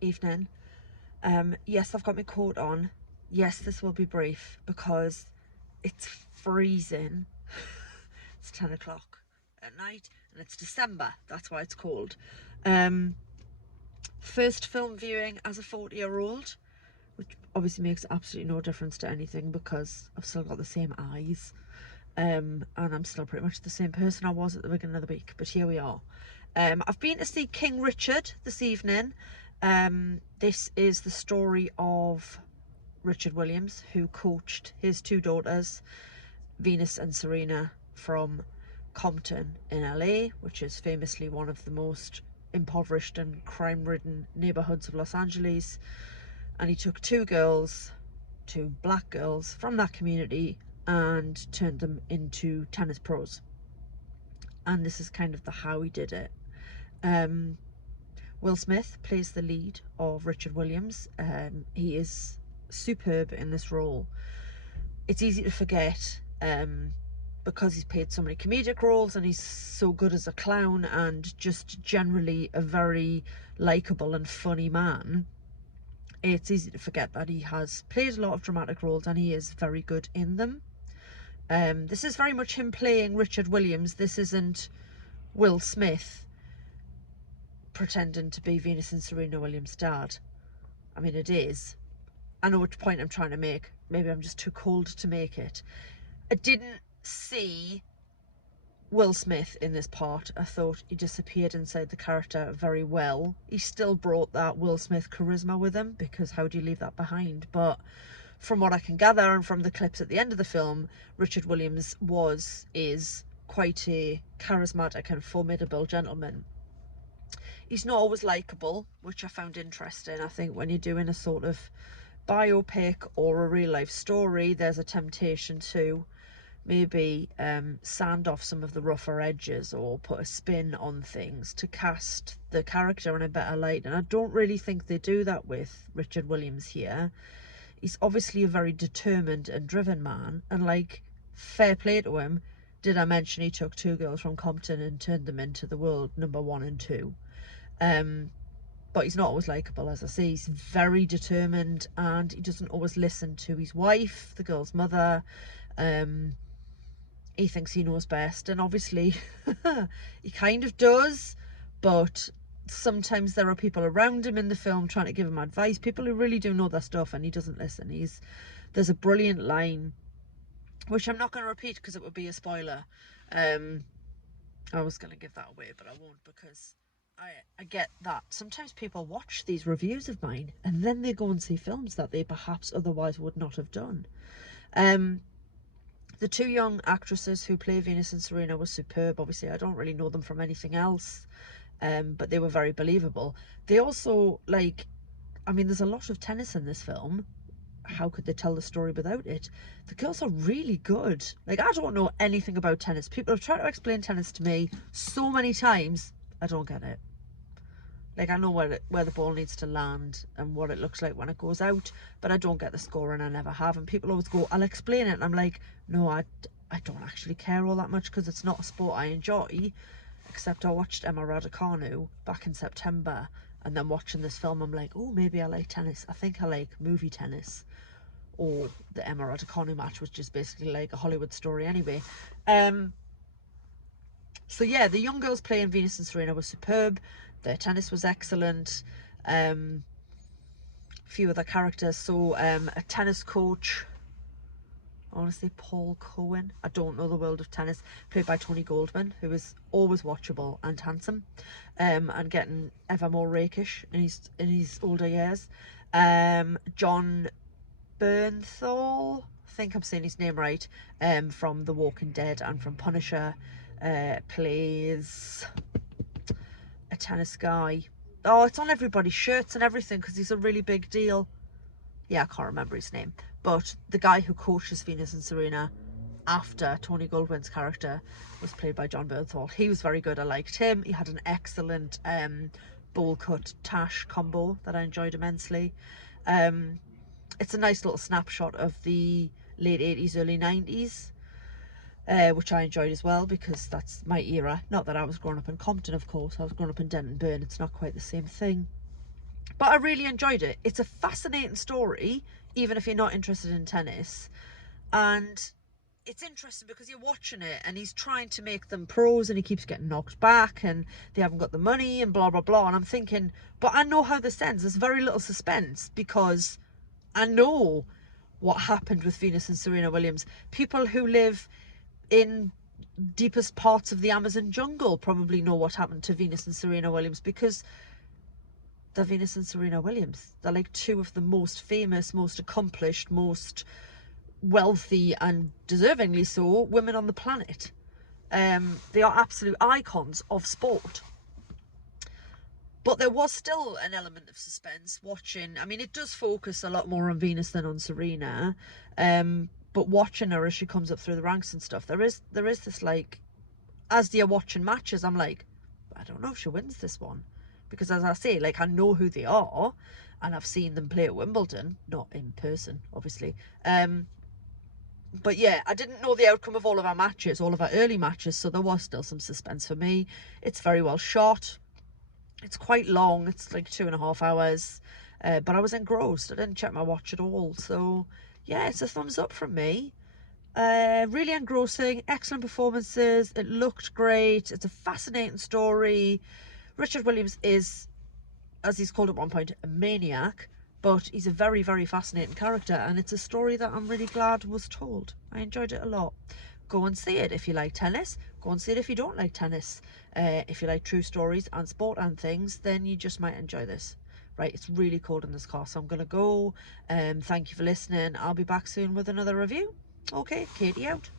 evening. Yes, I've got my coat on. Yes, this will be brief because it's freezing. It's 10 o'clock at night and it's December. That's why it's cold. First film viewing as a 40-year-old, which obviously makes absolutely no difference to anything because I've still got the same eyes. And I'm still pretty much the same person I was at the beginning of the week, but here we are. I've been to see King Richard this evening. This is the story of Richard Williams, who coached his two daughters, Venus and Serena, from Compton in LA, which is famously one of the most impoverished and crime-ridden neighborhoods of Los Angeles. And he took two black girls from that community, and turned them into tennis pros. And this is kind of how he did it. Will Smith plays the lead of Richard Williams. He is superb in this role. It's easy to forget because he's played so many comedic roles and he's so good as a clown and just generally a very likeable and funny man. It's easy to forget that he has played a lot of dramatic roles and he is very good in them. This is very much him playing Richard Williams. This isn't Will Smith pretending to be Venus and Serena Williams' dad. I mean, it is. I know which point I'm trying to make. Maybe I'm just too cold to make it. I didn't see Will Smith in this part. I thought he disappeared inside the character very well. He still brought that Will Smith charisma with him, because how do you leave that behind? But from what I can gather and from the clips at the end of the film, Richard Williams is quite a charismatic and formidable gentleman. He's not always likeable, which I found interesting. I think when you're doing a sort of biopic or a real life story, there's a temptation to maybe sand off some of the rougher edges or put a spin on things to cast the character in a better light. And I don't really think they do that with Richard Williams here. He's obviously a very determined and driven man, and like, fair play to him. Did I mention he took two girls from Compton and turned them into the world number 1 and 2? But he's not always likeable, as I say. He's very determined and he doesn't always listen to his wife, the girl's mother. He thinks he knows best, and obviously he kind of does, but sometimes there are people around him in the film trying to give him advice, people who really do know their stuff, and he doesn't listen. There's a brilliant line, which I'm not going to repeat because it would be a spoiler. I was going to give that away, but I won't, because I get that sometimes people watch these reviews of mine and then they go and see films that they perhaps otherwise would not have done. The two young actresses who play Venus and Serena were superb. Obviously, I don't really know them from anything else, but they were very believable. They also, like, I mean, there's a lot of tennis in this film. How could they tell the story without it? The girls are really good. Like, I don't know anything about tennis. People have tried to explain tennis to me so many times. I don't get it. Like, I know where the ball needs to land and what it looks like when it goes out, but I don't get the score, and I never have. And people always go, I'll explain it. And I'm like, no, I don't actually care all that much, because it's not a sport I enjoy. Except I watched Emma Raducanu back in September, and then watching this film, I'm like, oh, maybe I like tennis. I think I like movie tennis. Or the Emma Raducanu match, which is basically like a Hollywood story anyway. So yeah, the young girls playing Venus and Serena were superb. Their tennis was excellent. A few other characters. So a tennis coach, I want to say Paul Cohen. I don't know the world of tennis. Played by Tony Goldwyn, who is always watchable and handsome, and getting ever more rakish in his older years. John Bernthal, I think I'm saying his name right, from The Walking Dead and from Punisher, plays a tennis guy. Oh, it's on everybody's shirts and everything because he's a really big deal. Yeah, I can't remember his name. But the guy who coaches Venus and Serena after Tony Goldwyn's character was played by John Bernthal. He was very good. I liked him. He had an excellent bowl cut Tash combo that I enjoyed immensely. It's a nice little snapshot of the late 80s, early 90s, which I enjoyed as well, because that's my era. Not that I was growing up in Compton, of course. I was growing up in Denton Burn. It's not quite the same thing. But I really enjoyed it. It's a fascinating story, even if you're not interested in tennis. And it's interesting because you're watching it and he's trying to make them pros and he keeps getting knocked back and they haven't got the money and blah, blah, blah. And I'm thinking, but I know how this ends. There's very little suspense because I know what happened with Venus and Serena Williams. People who live in deepest parts of the Amazon jungle probably know what happened to Venus and Serena Williams because they're Venus and Serena Williams. They're like two of the most famous, most accomplished, most wealthy and deservingly so women on the planet. They are absolute icons of sport. But there was still an element of suspense watching. I mean, it does focus a lot more on Venus than on Serena. But watching her as she comes up through the ranks and stuff, there is this, like, as you're watching matches, I'm like, I don't know if she wins this one. Because as I say, like, I know who they are and I've seen them play at Wimbledon, not in person, obviously. But yeah, I didn't know the outcome of all of our matches, all of our early matches, so there was still some suspense for me. It's very well shot. It's quite long. It's like 2.5 hours. But I was engrossed. I didn't check my watch at all. So yeah, it's a thumbs up from me. Really engrossing, excellent performances. It looked great. It's a fascinating story. Richard Williams is, as he's called at one point, a maniac, but he's a very, very fascinating character, and it's a story that I'm really glad was told. I enjoyed it a lot. Go and see it if you like tennis. Go and see it if you don't like tennis. If you like true stories and sport and things, then you just might enjoy this. Right, it's really cold in this car, so I'm going to go. Thank you for listening. I'll be back soon with another review. Okay, Katie out.